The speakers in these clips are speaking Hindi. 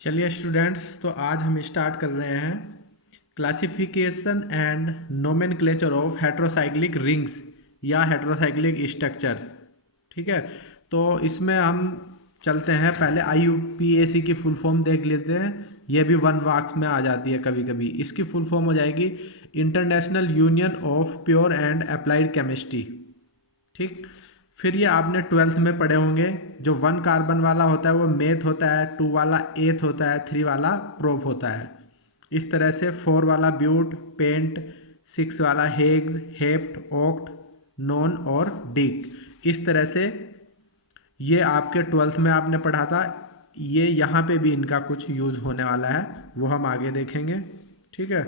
चलिए स्टूडेंट्स, तो आज हम स्टार्ट कर रहे हैं classification and nomenclature of heterocyclic rings या हेट्रोसाइक्लिक स्ट्रक्चर्स। ठीक है, तो इसमें हम चलते हैं। पहले IUPAC की फुल फॉर्म देख लेते हैं। ये भी वन मार्क्स में आ जाती है कभी कभी। इसकी फुल फॉर्म हो जाएगी international union of pure and applied chemistry. ठीक, फिर ये आपने ट्वेल्थ में पढ़े होंगे। जो 1 कार्बन वाला होता है वो मेथ होता है, 2 वाला एथ होता है, 3 वाला प्रोप होता है। इस तरह से 4 वाला ब्यूट, पेंट, 6 वाला हेग्स, हेप्ट, ऑक्ट, नॉन और डिक। इस तरह से ये आपके ट्वेल्थ में आपने पढ़ा था। ये यहाँ पे भी इनका कुछ यूज़ होने वाला है, वो हम आगे देखेंगे। ठीक है,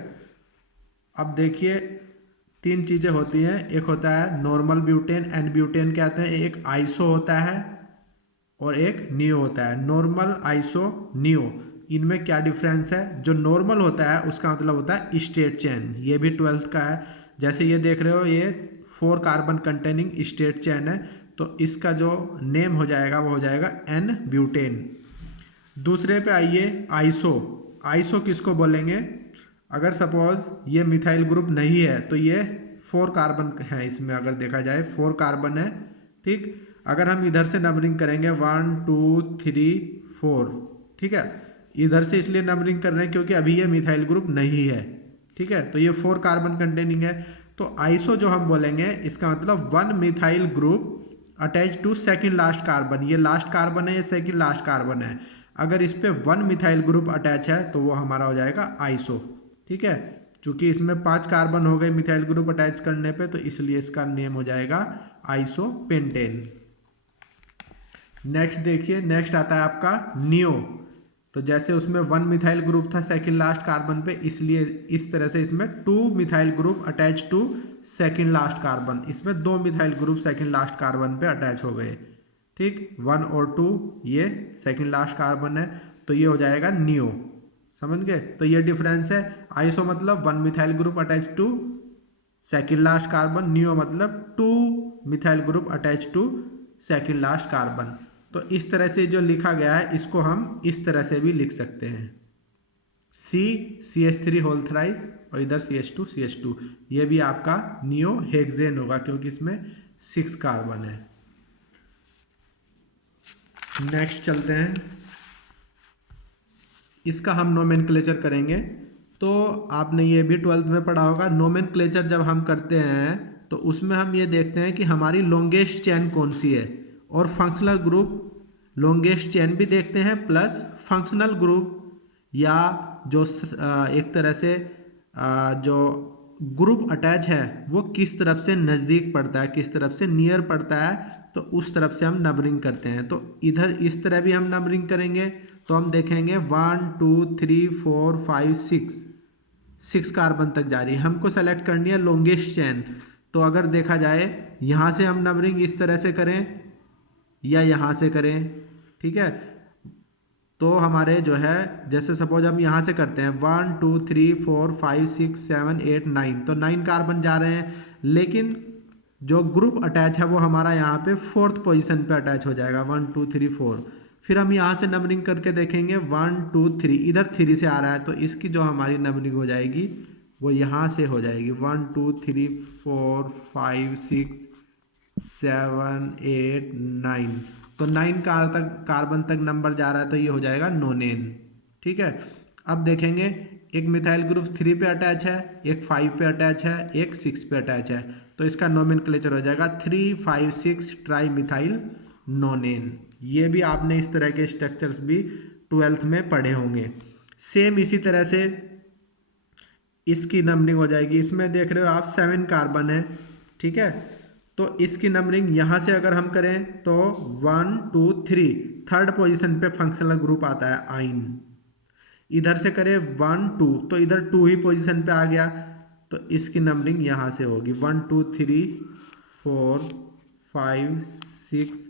अब देखिए 3 चीज़ें होती हैं। एक होता है नॉर्मल ब्यूटेन, एन ब्यूटेन कहते हैं। एक आइसो होता है और एक नियो होता है। नॉर्मल, आइसो, नियो, इनमें क्या डिफरेंस है? जो नॉर्मल होता है उसका मतलब होता है स्ट्रेट चेन। ये भी ट्वेल्थ का है। जैसे ये देख रहे हो, ये 4 कार्बन कंटेनिंग स्ट्रेट चेन है, तो इसका जो नेम हो जाएगा वो हो जाएगा एन ब्यूटेन। दूसरे पे आइए, आइसो। आइसो किसको बोलेंगे? अगर सपोज ये मिथाइल ग्रुप नहीं है तो ये 4 कार्बन है। इसमें अगर देखा जाए 4 कार्बन है। ठीक, अगर हम इधर से नंबरिंग करेंगे 1 2 3 4। ठीक है, इधर से इसलिए नंबरिंग कर रहे हैं क्योंकि अभी ये मिथाइल ग्रुप नहीं है। ठीक है, तो ये 4 कार्बन कंटेनिंग है। तो आइसो जो हम बोलेंगे, इसका मतलब 1 methyl group attach to second last carbon. ये लास्ट कार्बन है, ये सेकेंड लास्ट कार्बन है। अगर इस पे 1 मिथाइल ग्रुप अटैच है तो वो हमारा हो जाएगा आइसो। ठीक है, चूंकि इसमें 5 कार्बन हो गए मिथाइल ग्रुप अटैच करने पे, तो इसलिए इसका नेम हो जाएगा आइसोपेंटेन। नेक्स्ट देखिए, नेक्स्ट आता है आपका नियो। तो जैसे उसमें 1 मिथाइल ग्रुप था सेकंड लास्ट कार्बन पे, इसलिए इस तरह से इसमें 2 methyl group attach to second last carbon. इसमें 2 methyl group second last carbon पे अटैच हो गए। ठीक, 1 और 2 ये सेकंड लास्ट कार्बन है, तो ये हो जाएगा नियो। समझ गए? तो ये डिफरेंस है। आइसो मतलब 1 methyl group attach to second last carbon, neo मतलब 2 methyl group attach to second last carbon. तो इस तरह से जो लिखा गया है, इसको हम इस तरह से भी लिख सकते हैं, CH3 होल थ्राइस और इधर CH2 ये भी आपका नियो हेक्सेन होगा क्योंकि इसमें 6 कार्बन है। नेक्स्ट चलते हैं, इसका हम नोमेनक्लेचर करेंगे। तो आपने ये भी ट्वेल्थ में पढ़ा होगा। नोमेनक्लेचर जब हम करते हैं तो उसमें हम ये देखते हैं कि हमारी लॉन्गेस्ट चेन कौन सी है, और फंक्शनल ग्रुप लॉन्गेस्ट चेन भी देखते हैं, प्लस फंक्शनल ग्रुप या जो एक तरह से जो ग्रुप अटैच है वो किस तरफ से नज़दीक पड़ता है, किस तरफ से नियर पड़ता है, तो उस तरफ से हम नंबरिंग करते हैं। तो इधर इस तरह भी हम नंबरिंग करेंगे, तो हम देखेंगे 1 2 3 4 5 6 कार्बन तक जा रही है। हमको सेलेक्ट करनी है लॉन्गेस्ट चेन। तो अगर देखा जाए यहाँ से हम नंबरिंग इस तरह से करें या यहाँ से करें, ठीक है, तो हमारे जो है, जैसे सपोज हम यहाँ से करते हैं 1 2 3 4 5 6 7 8 9, तो 9 कार्बन जा रहे हैं, लेकिन जो ग्रुप अटैच है वो हमारा यहाँ पे 4th पोजीशन पे अटैच हो जाएगा, 1 2 3 4। फिर हम यहाँ से नंबरिंग करके देखेंगे 1 2 3, इधर 3 से आ रहा है, तो इसकी जो हमारी नंबरिंग हो जाएगी वो यहाँ से हो जाएगी 1 2 3 4 5 6 7 8 9। तो 9 कार्बन तक नंबर जा रहा है, तो ये हो जाएगा नोनेन। ठीक है, अब देखेंगे एक मिथाइल ग्रुप 3 पे अटैच है, एक 5 पे अटैच है, एक 6 पे अटैच है, तो इसका नोमेनक्लेचर हो जाएगा 3 5 6 ट्राई मिथाइल नोनेन। ये भी आपने इस तरह के स्ट्रक्चर्स भी ट्वेल्थ में पढ़े होंगे। सेम इसी तरह से इसकी नंबरिंग हो जाएगी। इसमें देख रहे हो आप 7 कार्बन है। ठीक है, तो इसकी नंबरिंग यहाँ से अगर हम करें तो 1 2 3 थर्ड पोजीशन पे फंक्शनल ग्रुप आता है आइन। इधर से करें 1 2, तो इधर 2 ही पोजीशन पे आ गया, तो इसकी नंबरिंग यहाँ से होगी 1 2 3 4 5 6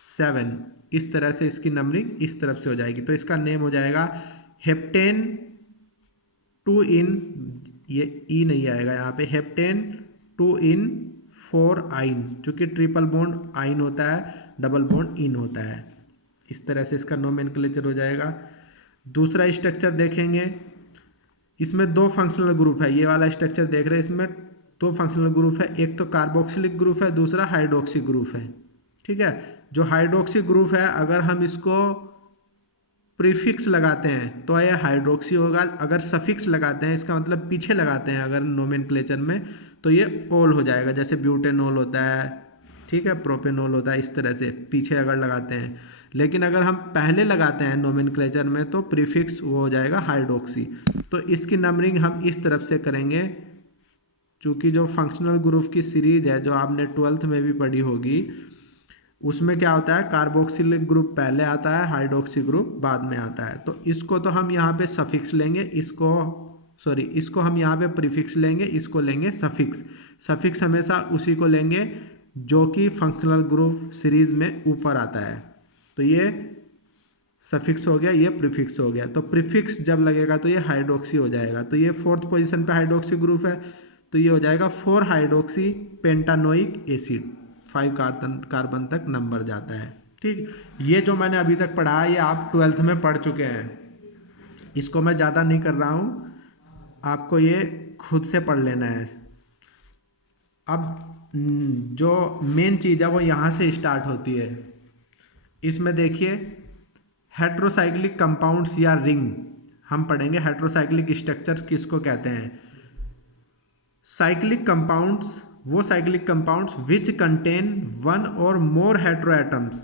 7। इस तरह से इसकी नंबरिंग इस तरफ से हो जाएगी, तो इसका नेम हो जाएगा हेप्टेन 2 इन, ये ई नहीं आएगा यहाँ पे, हेप्टेन 2 इन 4 आइन, चूंकि ट्रिपल बॉन्ड आइन होता है, डबल बॉन्ड इन होता है। इस तरह से इसका नोमेनक्लेचर हो जाएगा। दूसरा स्ट्रक्चर देखेंगे, इसमें दो फंक्शनल ग्रुप है। ये वाला स्ट्रक्चर देख रहे हैं, इसमें दो फंक्शनल ग्रुप है, एक तो कार्बोक्सिलिक ग्रुप है, दूसरा हाइड्रोक्सी ग्रुप है। ठीक है, जो हाइड्रोक्सी ग्रुप है अगर हम इसको प्रीफिक्स लगाते हैं तो यह हाइड्रोक्सी होगा, अगर सफिक्स लगाते हैं इसका मतलब पीछे लगाते हैं अगर नोमेनक्लेचर में तो ये ओल हो जाएगा, जैसे ब्यूटेनॉल होता है, ठीक है, प्रोपेनॉल होता है, इस तरह से पीछे अगर लगाते हैं। लेकिन अगर हम पहले लगाते हैं नोमेनक्लेचर में तो प्रीफिक्स वो हो जाएगा हाइड्रोक्सी। तो इसकी नंबरिंग हम इस तरफ से करेंगे, चूँकि जो फंक्शनल ग्रुप की सीरीज है जो आपने 12th में भी पढ़ी होगी उसमें क्या होता है, कार्बोक्सिलिक ग्रुप पहले आता है, हाइड्रोक्सी ग्रुप बाद में आता है। तो इसको तो हम यहाँ पे सफिक्स लेंगे, इसको हम यहाँ पे प्रीफिक्स लेंगे, इसको लेंगे सफिक्स। सफिक्स हमेशा उसी को लेंगे जो कि फंक्शनल ग्रुप सीरीज में ऊपर आता है। तो ये सफिक्स हो गया, ये प्रीफिक्स हो गया। तो प्रीफिक्स जब लगेगा तो ये हाइड्रोक्सी हो जाएगा। तो ये 4th पोजीशन पे हाइड्रोक्सी ग्रुप है, तो ये हो जाएगा 4 हाइड्रोक्सी पेंटानोइक एसिड, 5 कार्बन तक नंबर जाता है। ठीक, ये जो मैंने अभी तक पढ़ा है ये आप 12th में पढ़ चुके हैं, इसको मैं ज़्यादा नहीं कर रहा हूँ, आपको ये खुद से पढ़ लेना है। अब जो मेन चीज़ है वो यहाँ से स्टार्ट होती है। इसमें देखिए हेट्रोसाइक्लिक कंपाउंड्स या रिंग हम पढ़ेंगे। हेट्रोसाइक्लिक स्ट्रक्चर्स किसको कहते हैं? साइक्लिक कंपाउंड्स, वो cyclic compounds which contain one और मोर हेट्रोएटम्स।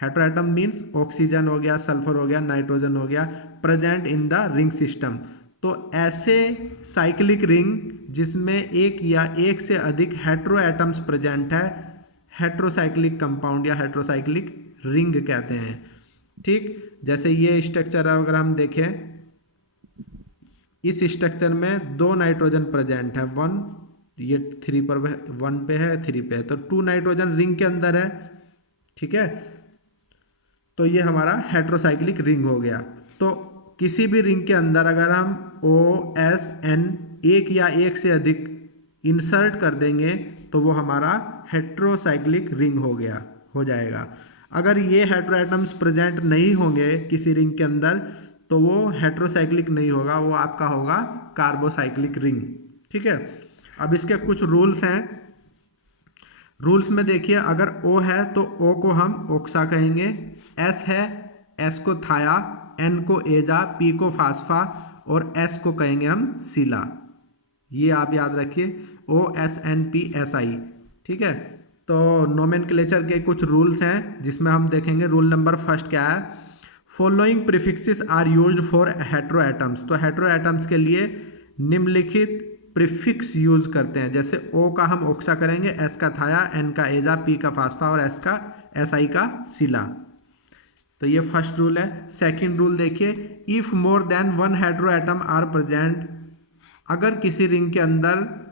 हेट्रोएटम मीन्स ऑक्सीजन हो गया, सल्फर हो गया, नाइट्रोजन हो गया, present in the ring system. तो ऐसे साइक्लिक रिंग जिसमें एक या एक से अधिक हेट्रोएटम्स प्रेजेंट है, हेट्रोसाइक्लिक कंपाउंड या हेट्रोसाइक्लिक रिंग कहते हैं। ठीक, जैसे ये स्ट्रक्चर अगर हम देखें, इस स्ट्रक्चर में 2 नाइट्रोजन प्रेजेंट है, 1 ये 3 पर 1 पे है, 3 पे है, तो 2 नाइट्रोजन रिंग के अंदर है। ठीक है, तो ये हमारा हेट्रोसाइक्लिक रिंग हो गया। तो किसी भी रिंग के अंदर अगर हम OSN एक या एक से अधिक इंसर्ट कर देंगे तो वो हमारा हेट्रोसाइक्लिक रिंग हो जाएगा। अगर ये हेट्रोएटम्स प्रेजेंट नहीं होंगे किसी रिंग के अंदर तो वो हेट्रोसाइक्लिक नहीं होगा, वो आपका होगा कार्बोसाइक्लिक रिंग। ठीक है, अब इसके कुछ रूल्स हैं। रूल्स में देखिए, अगर O है तो O को हम ओक्सा कहेंगे, S है S को थाया, N को एजा, P को फास्फा और S को कहेंगे हम सीला। ये आप याद रखिए, OSNPSI। ठीक है, तो नोमेनक्लेचर के कुछ रूल्स हैं जिसमें हम देखेंगे। रूल नंबर फर्स्ट क्या है? Following prefixes are used for heteroatoms. तो हेट्रोएटम्स के लिए निम्नलिखित प्रीफिक्स यूज करते हैं। जैसे O का हम ओक्सा करेंगे, S का थाया, N का एजा, P का फास्फा और SI का सिला। तो ये फर्स्ट रूल है। सेकंड रूल देखिए, if more than 1 heteroatom are present. अगर किसी रिंग के अंदर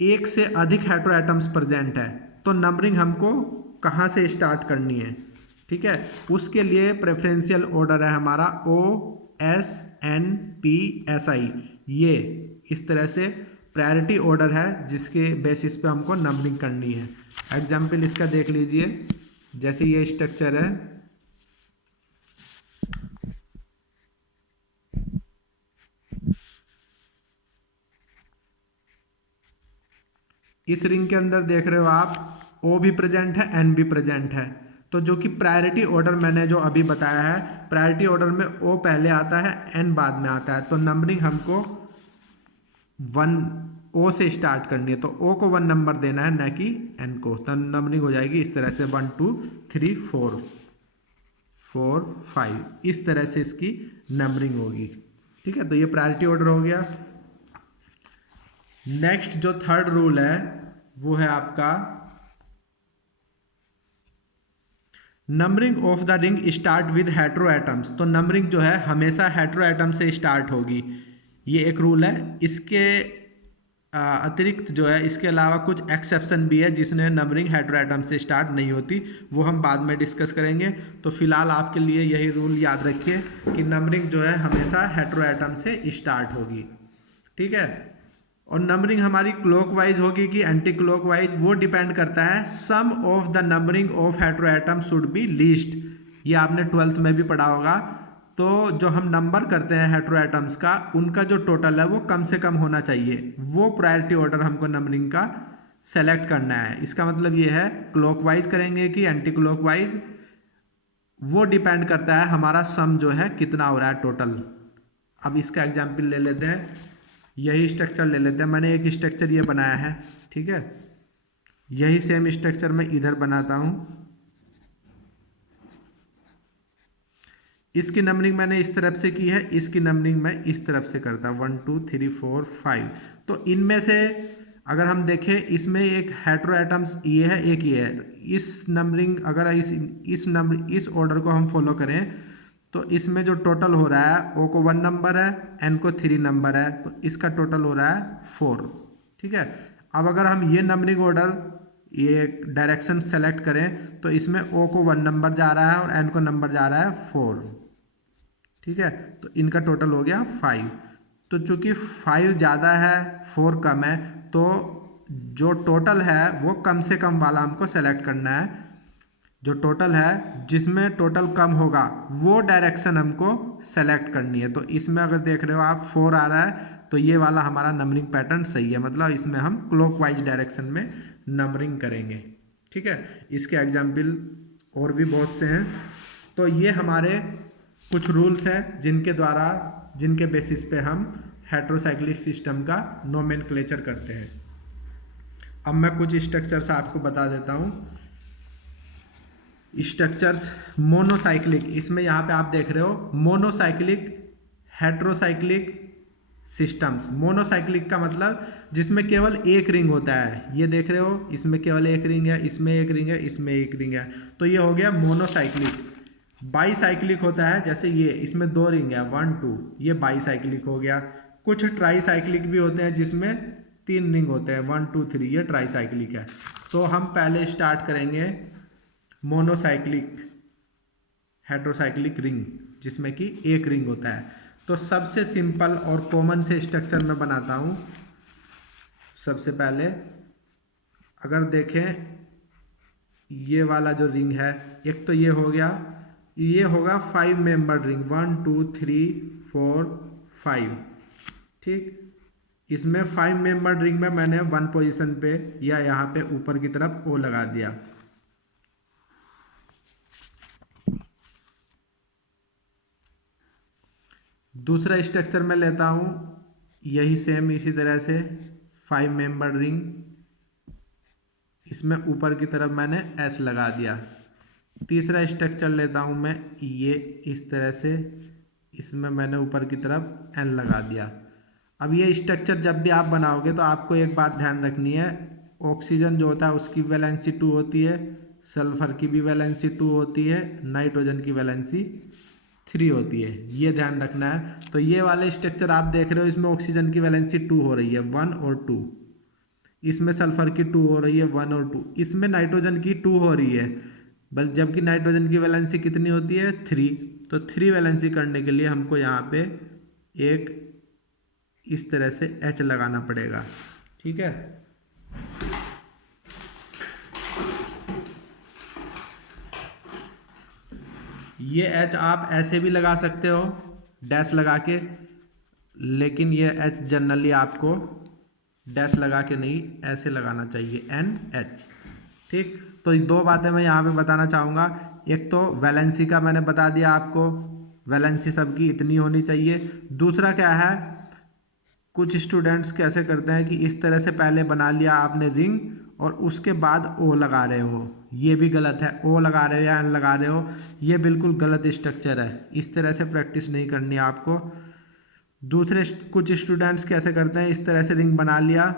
एक से अधिक हेट्रोएटम्स प्रेजेंट है तो नंबरिंग हमको कहाँ से स्टार्ट करनी है? ठीक है, उसके लिए प्रेफरेंशियल ऑर्डर है हमारा OSNPSI। ये इस तरह से प्रायोरिटी ऑर्डर है जिसके बेसिस पे हमको नंबरिंग करनी है। एग्जाम्पल इसका देख लीजिए, जैसे ये स्ट्रक्चर है, इस रिंग के अंदर देख रहे हो आप O भी प्रेजेंट है, N भी प्रेजेंट है। तो जो कि प्रायोरिटी ऑर्डर मैंने जो अभी बताया है, प्रायोरिटी ऑर्डर में O पहले आता है, N बाद में आता है। तो नंबरिंग हमको 1 O से स्टार्ट करनी है, तो O को 1 नंबर देना है, न कि N को। तो नंबरिंग हो जाएगी इस तरह से 1 2 3 4 4 5, इस तरह से इसकी नंबरिंग होगी। ठीक है, तो ये प्रायोरिटी ऑर्डर हो गया। नेक्स्ट जो थर्ड रूल है वो है आपका numbering of the ring start with heteroatoms. तो नंबरिंग जो है हमेशा हेट्रोएटम से स्टार्ट होगी, ये एक रूल है। इसके अतिरिक्त जो है, इसके अलावा कुछ एक्सेप्शन भी है जिसमें नंबरिंग हेट्रोएटम से स्टार्ट नहीं होती, वो हम बाद में डिस्कस करेंगे। तो फिलहाल आपके लिए यही रूल याद रखिए कि नंबरिंग जो है हमेशा हेट्रोएटम से स्टार्ट होगी। ठीक है, और नंबरिंग हमारी क्लॉकवाइज होगी कि एंटी क्लॉकवाइज, वो डिपेंड करता है। Sum of the numbering of heteroatom should be least. ये आपने 12th में भी पढ़ा होगा। तो जो हम नंबर करते हैं हेटेरो एटम्स का, उनका जो टोटल है वो कम से कम होना चाहिए, वो प्रायोरिटी ऑर्डर हमको नंबरिंग का सेलेक्ट करना है। इसका मतलब ये है क्लॉकवाइज करेंगे कि एंटी क्लॉकवाइज, वो डिपेंड करता है हमारा सम जो है कितना हो रहा है टोटल। अब इसका एग्जाम्पल ले लेते हैं, यही स्ट्रक्चर ले लेते हैं। मैंने एक स्ट्रक्चर ये बनाया है, ठीक है, यही सेम स्ट्रक्चर मैं इधर बनाता हूँ। इसकी नंबरिंग मैंने इस तरफ से की है, इसकी नंबरिंग मैं इस तरफ से करता हूँ 1 2 3 4 5। तो इनमें से अगर हम देखें, इसमें एक हेटेरो एटम्स ये है, एक ये है। इस नंबरिंग अगर इस ऑर्डर को हम फॉलो करें तो इसमें जो टोटल हो रहा है, ओ को 1 नंबर है, एन को 3 नंबर है, तो इसका टोटल हो रहा है 4, ठीक है। अब अगर हम ये नंबरिंग ऑर्डर, ये डायरेक्शन सेलेक्ट करें तो इसमें ओ को 1 नंबर जा रहा है और एन को नंबर जा रहा है 4, ठीक है। तो इनका टोटल हो गया 5। तो चूंकि 5 ज़्यादा है 4 कम है, तो जो टोटल है वो कम से कम वाला हमको सेलेक्ट करना है। जो टोटल है जिसमें टोटल कम होगा वो डायरेक्शन हमको सेलेक्ट करनी है। तो इसमें अगर देख रहे हो आप 4 आ रहा है, तो ये वाला हमारा नंबरिंग पैटर्न सही है, मतलब इसमें हम क्लॉकवाइज डायरेक्शन में नंबरिंग करेंगे, ठीक है। इसके एग्जाम्पल और भी बहुत से हैं। तो ये हमारे कुछ रूल्स हैं जिनके बेसिस पे हम हेटेरोसाइक्लिक सिस्टम का नोमेनक्लेचर करते हैं। अब मैं कुछ स्ट्रक्चर्स आपको बता देता हूँ। स्ट्रक्चर्स मोनोसाइक्लिक, इसमें यहाँ पे आप देख रहे हो मोनोसाइक्लिक, हेटेरोसाइक्लिक सिस्टम्स। मोनोसाइक्लिक का मतलब जिसमें केवल एक रिंग होता है, ये देख रहे हो, इसमें केवल एक रिंग है, इसमें एक रिंग है, इसमें एक रिंग है, तो ये हो गया मोनोसाइक्लिक। बाईसाइक्लिक होता है, जैसे ये, इसमें 2 रिंग है 1 2, ये बाईसाइक्लिक हो गया। कुछ ट्राईसाइक्लिक भी होते हैं जिसमें 3 रिंग होते हैं 1 2 3, ये ट्राईसाइक्लिक है। तो हम पहले स्टार्ट करेंगे मोनोसाइक्लिक हेटेरोसाइक्लिक रिंग, जिसमें कि एक रिंग होता है। तो सबसे सिंपल और कॉमन से स्ट्रक्चर मैं बनाता हूँ। सबसे पहले अगर देखें, ये वाला जो रिंग है, एक तो ये हो गया, ये होगा 5 मेंबर रिंग 1 2 3 4 5, ठीक। इसमें 5 मेंबर रिंग में मैंने 1 पोजीशन पे या यहाँ पे ऊपर की तरफ ओ लगा दिया। दूसरा स्ट्रक्चर मैं लेता हूँ, यही सेम इसी तरह से 5 मेंबर रिंग, इसमें ऊपर की तरफ मैंने एस लगा दिया। तीसरा स्ट्रक्चर लेता हूँ मैं, ये इस तरह से, इसमें मैंने ऊपर की तरफ एन लगा दिया। अब ये स्ट्रक्चर जब भी आप बनाओगे तो आपको एक बात ध्यान रखनी है, ऑक्सीजन जो होता है उसकी वैलेंसी 2 होती है, सल्फर की भी वैलेंसी 2 होती है, नाइट्रोजन की वैलेंसी 3 होती है, ये ध्यान रखना है। तो ये वाले स्ट्रक्चर आप देख रहे हो, इसमें ऑक्सीजन की वैलेंसी 2 हो रही है 1 और 2, इसमें सल्फर की 2 हो रही है 1 और 2, इसमें नाइट्रोजन की 2 हो रही है, बल जबकि नाइट्रोजन की वैलेंसी कितनी होती है 3। तो 3 वैलेंसी करने के लिए हमको यहाँ पे एक इस तरह से H लगाना पड़ेगा, ठीक है। ये H आप ऐसे भी लगा सकते हो डैश लगा के, लेकिन ये H जनरली आपको डैश लगा के नहीं, ऐसे लगाना चाहिए NH, ठीक। तो 2 बातें मैं यहाँ पे बताना चाहूँगा। एक तो वैलेंसी का मैंने बता दिया आपको, वैलेंसी सबकी इतनी होनी चाहिए। दूसरा क्या है, कुछ स्टूडेंट्स कैसे करते हैं कि इस तरह से पहले बना लिया आपने रिंग और उसके बाद ओ लगा रहे हो, ये भी गलत है। ओ लगा रहे हो या एन लगा रहे हो, ये बिल्कुल गलत स्ट्रक्चर है, इस तरह से प्रैक्टिस नहीं करनी है आपको। दूसरे कुछ स्टूडेंट्स कैसे करते हैं, इस तरह से रिंग बना लिया,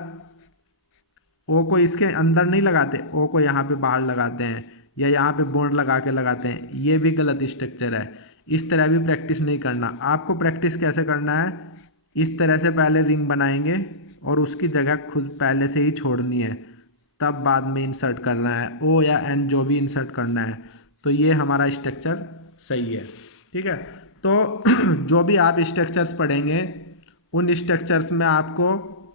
ओ को इसके अंदर नहीं लगाते, ओ को यहाँ पे बाहर लगाते हैं या यहाँ पे बॉन्ड लगा के लगाते हैं, ये भी गलत स्ट्रक्चर है। इस तरह भी प्रैक्टिस नहीं करना। आपको प्रैक्टिस कैसे करना है, इस तरह से पहले रिंग बनाएंगे और उसकी जगह खुद पहले से ही छोड़नी है, तब बाद में इंसर्ट करना है ओ या एन, जो भी इंसर्ट करना है। तो ये हमारा स्ट्रक्चर सही है, ठीक है। तो जो भी आप स्ट्रक्चर्स पढ़ेंगे, उन स्ट्रक्चर्स में आपको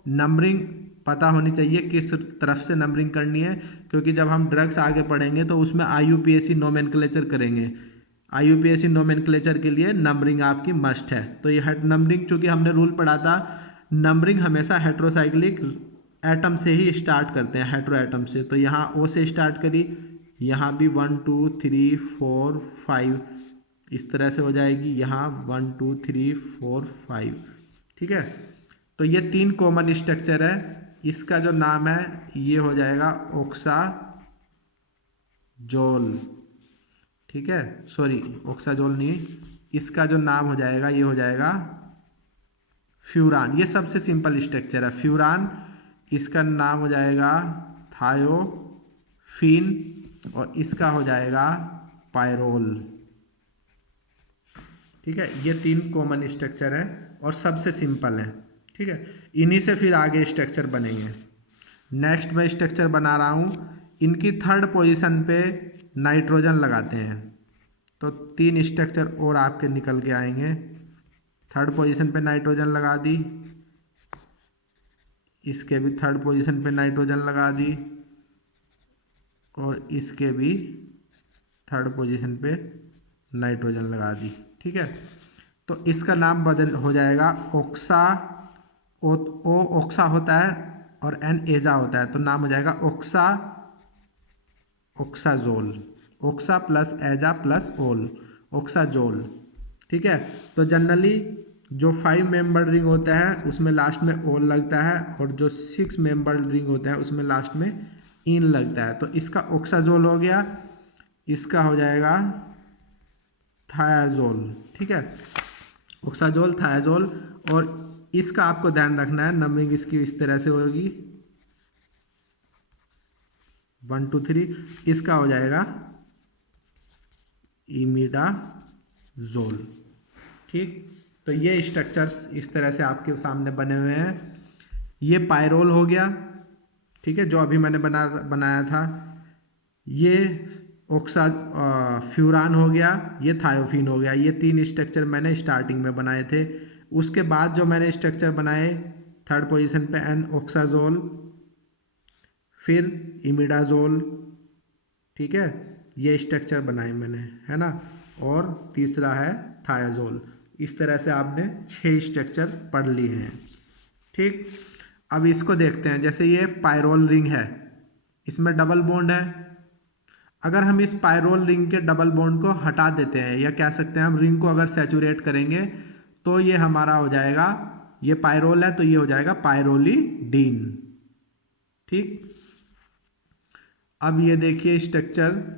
नंबरिंग पता होनी चाहिए, किस तरफ से नंबरिंग करनी है, क्योंकि जब हम ड्रग्स आगे पढ़ेंगे तो उसमें IUPAC नोमेनक्लेचर करेंगे। IUPAC नोमेनक्लेचर के लिए नंबरिंग आपकी मस्ट है। तो ये नंबरिंग, चूंकि हमने रूल पढ़ा था, नंबरिंग हमेशा हेट्रोसाइक्लिक एटम से ही स्टार्ट करते हैं, हेट्रो एटम से। तो यहाँ O से स्टार्ट करी, यहाँ भी 1 2 3 4 5 इस तरह से हो जाएगी, यहाँ 1 2 3 4 5। ठीक है, तो ये 3 कॉमन स्ट्रक्चर है। इसका जो नाम है ये हो जाएगा ऑक्साजोल। ठीक है, सॉरी ऑक्साजोल नहीं, इसका जो नाम हो जाएगा ये हो जाएगा फ्यूरान। ये सबसे सिंपल स्ट्रक्चर है फ्यूरान। इसका नाम हो जाएगा थायोफीन और इसका हो जाएगा पायरोल। ठीक है, ये 3 कॉमन स्ट्रक्चर है और सबसे सिंपल है। ठीक है, इन्हीं से फिर आगे स्ट्रक्चर बनेंगे। नेक्स्ट मैं स्ट्रक्चर बना रहा हूँ, इनकी थर्ड पोजीशन पे नाइट्रोजन लगाते हैं। तो 3 स्ट्रक्चर और आपके निकल के आएंगे। थर्ड पोजीशन पे नाइट्रोजन लगा दी, इसके भी थर्ड पोजीशन पे नाइट्रोजन लगा दी और इसके भी थर्ड पोजीशन पे नाइट्रोजन लगा दी। ठीक है, तो इसका नाम बदल हो जाएगा ऑक्सा। ओ ऑक्सा होता है और एन एजा होता है, तो नाम हो जाएगा ऑक्साजोल। ऑक्सा प्लस एजा प्लस ओल, ऑक्साजोल। ठीक है, तो जनरली जो 5 मेंबर रिंग होता है उसमें लास्ट में ओल लगता है और जो 6 मेंबर रिंग होता है उसमें लास्ट में इन लगता है। तो इसका ऑक्साजोल हो गया, इसका हो जाएगा थायाजोल। ठीक है, ऑक्साजोल, थायाजोल। और इसका आपको ध्यान रखना है, नंबरिंग इसकी इस तरह से होगी 1 2 3। इसका हो जाएगा इमिडाजोल। ठीक, तो ये स्ट्रक्चर्स इस तरह से आपके सामने बने हुए हैं। ये पायरोल हो गया। ठीक है, जो अभी मैंने बनाया था। ये फ्यूरान हो गया, ये थायोफीन हो गया। ये 3 स्ट्रक्चर मैंने स्टार्टिंग में बनाए थे। उसके बाद जो मैंने स्ट्रक्चर बनाए, थर्ड पोजीशन पे एन ऑक्साजोल, फिर इमिडाजोल। ठीक है, ये स्ट्रक्चर बनाए मैंने, है ना। और तीसरा है थायाजोल। इस तरह से आपने 6 स्ट्रक्चर पढ़ लिए हैं। ठीक, अब इसको देखते हैं। जैसे ये पायरोल रिंग है, इसमें डबल बॉन्ड है। अगर हम इस पायरोल रिंग के डबल बॉन्ड को हटा देते हैं, या कह सकते हैं हम रिंग को अगर सैचुरेट करेंगे, तो ये हमारा हो जाएगा, ये पायरोल है तो ये हो जाएगा पायरोलिडीन। ठीक, अब ये देखिए स्ट्रक्चर,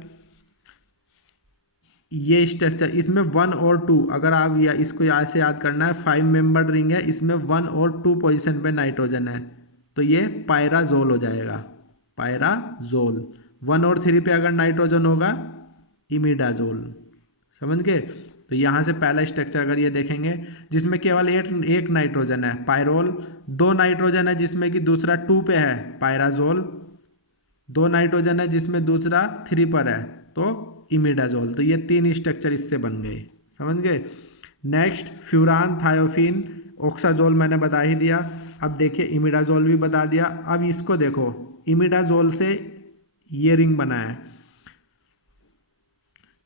ये स्ट्रक्चर इसमें 1 और 2, अगर आप या इसको यहाँ से याद करना है, 5 मेंबर्ड रिंग है, इसमें 1 और 2 पोजीशन पे नाइट्रोजन है, तो ये पायराजोल हो जाएगा, पायराजोल। 1 और 3 पे अगर नाइट्रोजन होगा, इमिडाजोल। समझ गए। तो यहाँ से पहला स्ट्रक्चर अगर ये देखेंगे, जिसमें केवल एक नाइट्रोजन है, पायरोल। 2 नाइट्रोजन है जिसमें कि दूसरा 2 पे है, पायराजोल। 2 नाइट्रोजन है जिसमें दूसरा 3 पर है, तो इमिडाजोल। तो ये 3 स्ट्रक्चर इससे बन गए। समझ गए। नेक्स्ट फ्यूरान, थायोफीन, ऑक्साजोल मैंने बता ही दिया। अब देखिए इमिडाजोल भी बता दिया। अब इसको देखो, इमिडाजोल से ये रिंग बना है,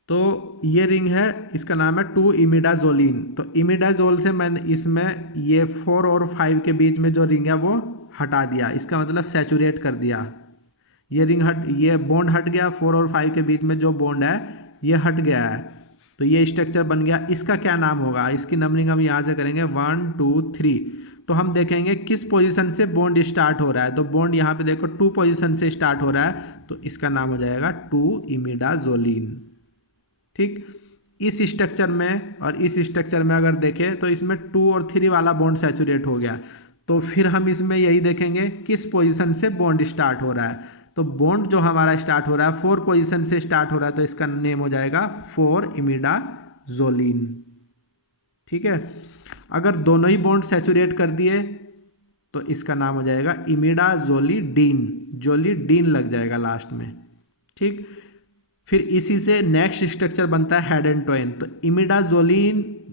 तो ये रिंग है, इसका नाम है 2 इमिडाजोलिन। तो इमिडाजोल से मैंने इसमें ये 4 और 5 के बीच में जो रिंग है वो हटा दिया, इसका मतलब सैचुरेट कर दिया। ये रिंग ये बॉन्ड हट गया, 4 और 5 के बीच में जो बॉन्ड है ये हट गया है, तो ये स्ट्रक्चर बन गया। इसका क्या नाम होगा, इसकी नंबरिंग हम यहाँ से करेंगे 1 2 3। तो हम देखेंगे किस पोजीशन से बॉन्ड स्टार्ट हो रहा है, तो बॉन्ड यहाँ पे देखो 2 पोजीशन से स्टार्ट हो रहा है, तो इसका नाम हो जाएगा 2 इमिडाजोलिन। ठीक, इस स्ट्रक्चर में और इस स्ट्रक्चर में अगर देखें तो इसमें 2 और 3 वाला बॉन्ड सैचुरेट हो गया, तो फिर हम इसमें यही देखेंगे किस पोजीशन से बॉन्ड स्टार्ट हो रहा है। तो बॉन्ड जो हमारा स्टार्ट हो रहा है 4 पोजीशन से स्टार्ट हो रहा है, तो इसका नेम हो जाएगा 4 इमिडाजोलिन। ठीक है, अगर दोनों ही बॉन्ड सैचुरेट कर दिए तो इसका नाम हो जाएगा इमिडाजोलिडीन, जोलिडीन लग जाएगा लास्ट में। ठीक, फिर इसी से नेक्स्ट स्ट्रक्चर बनता है हेड एंड टोइन। तो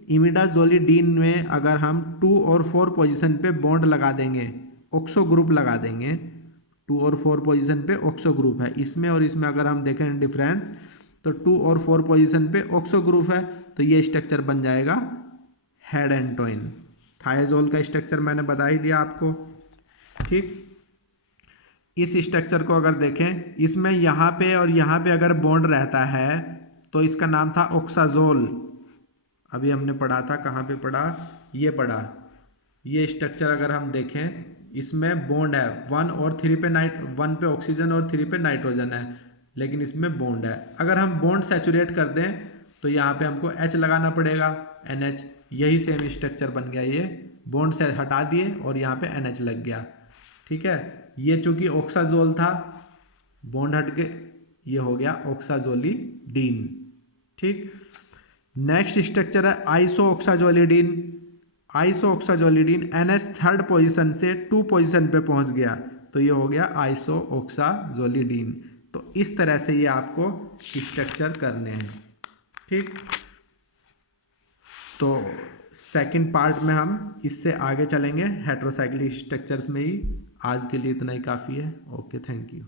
इमिडाजोलिडीन में अगर हम 2 और 4 पोजीशन पे बॉन्ड लगा देंगे, ऑक्सो ग्रुप लगा देंगे, 2 और 4 पोजीशन पे ऑक्सो ग्रुप है। इसमें और इसमें अगर हम देखें डिफरेंस, तो 2 और 4 पोजीशन पे ऑक्सो ग्रुप है, तो ये स्ट्रक्चर बन जाएगा हेड एंड टोइन। थायाजोल का स्ट्रक्चर मैंने बता ही दिया आपको। ठीक, इस स्ट्रक्चर को अगर देखें, इसमें यहाँ पे और यहाँ पे अगर बॉन्ड रहता है तो इसका नाम था ऑक्साजोल। अभी हमने पढ़ा था, कहाँ पे पढ़ा, ये पढ़ा। ये स्ट्रक्चर अगर हम देखें, इसमें बॉन्ड है 1 और 3 पे 1 पे ऑक्सीजन और 3 पे नाइट्रोजन है, लेकिन इसमें बॉन्ड है। अगर हम बॉन्ड सैचुरेट कर दें तो यहाँ पे हमको H लगाना पड़ेगा, NH। यही सेम स्ट्रक्चर बन गया, ये बॉन्ड से हटा दिए और यहाँ पे NH लग गया। ठीक है, ये चूंकि ऑक्साजोल था, बॉन्ड हट के ये हो गया ऑक्साजोलिडीन। ठीक, नेक्स्ट स्ट्रक्चर है आइसोऑक्साजोलिडीन। आइसोऑक्साजोलिडीन NH थर्ड पोजीशन से 2 पोजीशन पे पहुंच गया, तो ये हो गया आइसोऑक्साजोलिडीन। तो इस तरह से ये आपको स्ट्रक्चर करने हैं। ठीक, तो सेकंड पार्ट में हम इससे आगे चलेंगे हेटेरोसाइक्लिक स्ट्रक्चर्स में ही। आज के लिए इतना ही काफ़ी है। Okay, thank you.